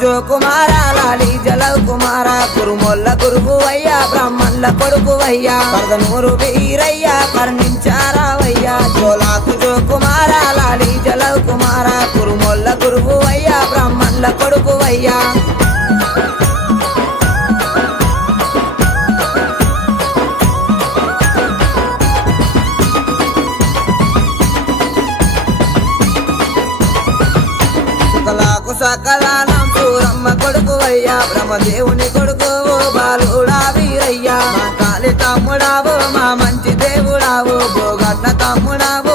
జో కుమార లాలి జల కుమార కురుమొల్ల గురువువయ్యా బ్రాహ్మణుల కొడుకువయ్యా పరదనూరు వీరయ్యా కరుణించారావయ్యా జోలాకు జో కుమార లాలి జల కుమార కురుమొల్ల గురువువయ్యా బ్రాహ్మణుల కొడుకువయ్యా సకలానం సూరమ్మ కొడుకువయ్యా బ్రహ్మదేవుని కొడుకువు బాలుడా వీరయ్యా మా కాళి తమ్ముడావు మా మంచి దేవుడావు భోగన్న తమ్ముడావు